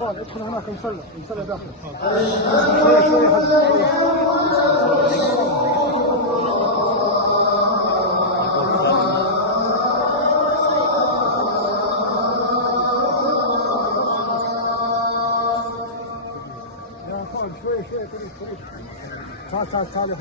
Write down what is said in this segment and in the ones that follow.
ادخل هناك نصلي داخل. شوي تعال يا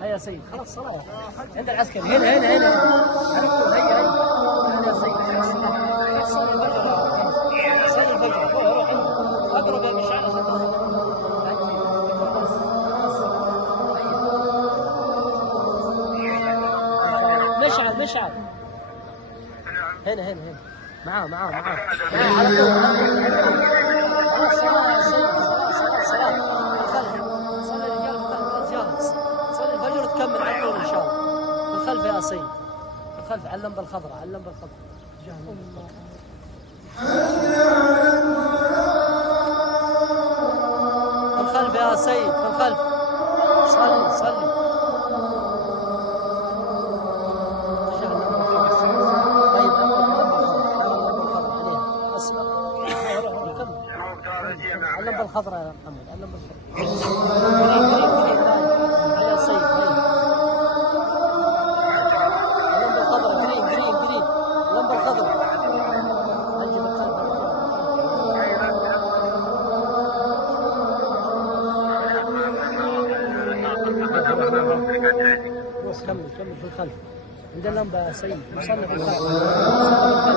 هيا سيد خلاص صلاة عند العسكري هنا هيا يا سيد صلي الفجر روح اقرب يا مشعل مشعل هنا معاه على طول خلاص صلاة يا سيد صلاة صلي الرجال صلي الفجر وتكمل على طول ان شاء الله بالخلف يا سيد بالخلف على اللمبه الخضراء بالخلف يا سيد بالخلف صلي اللمبه الخضراء يا محمد اللمبه الخضراء يا سيد اللمبه الخضراء جرين اللمبه الخضراء كمل في الخلف عند اللمبه يا سيد وصلنا في الخلف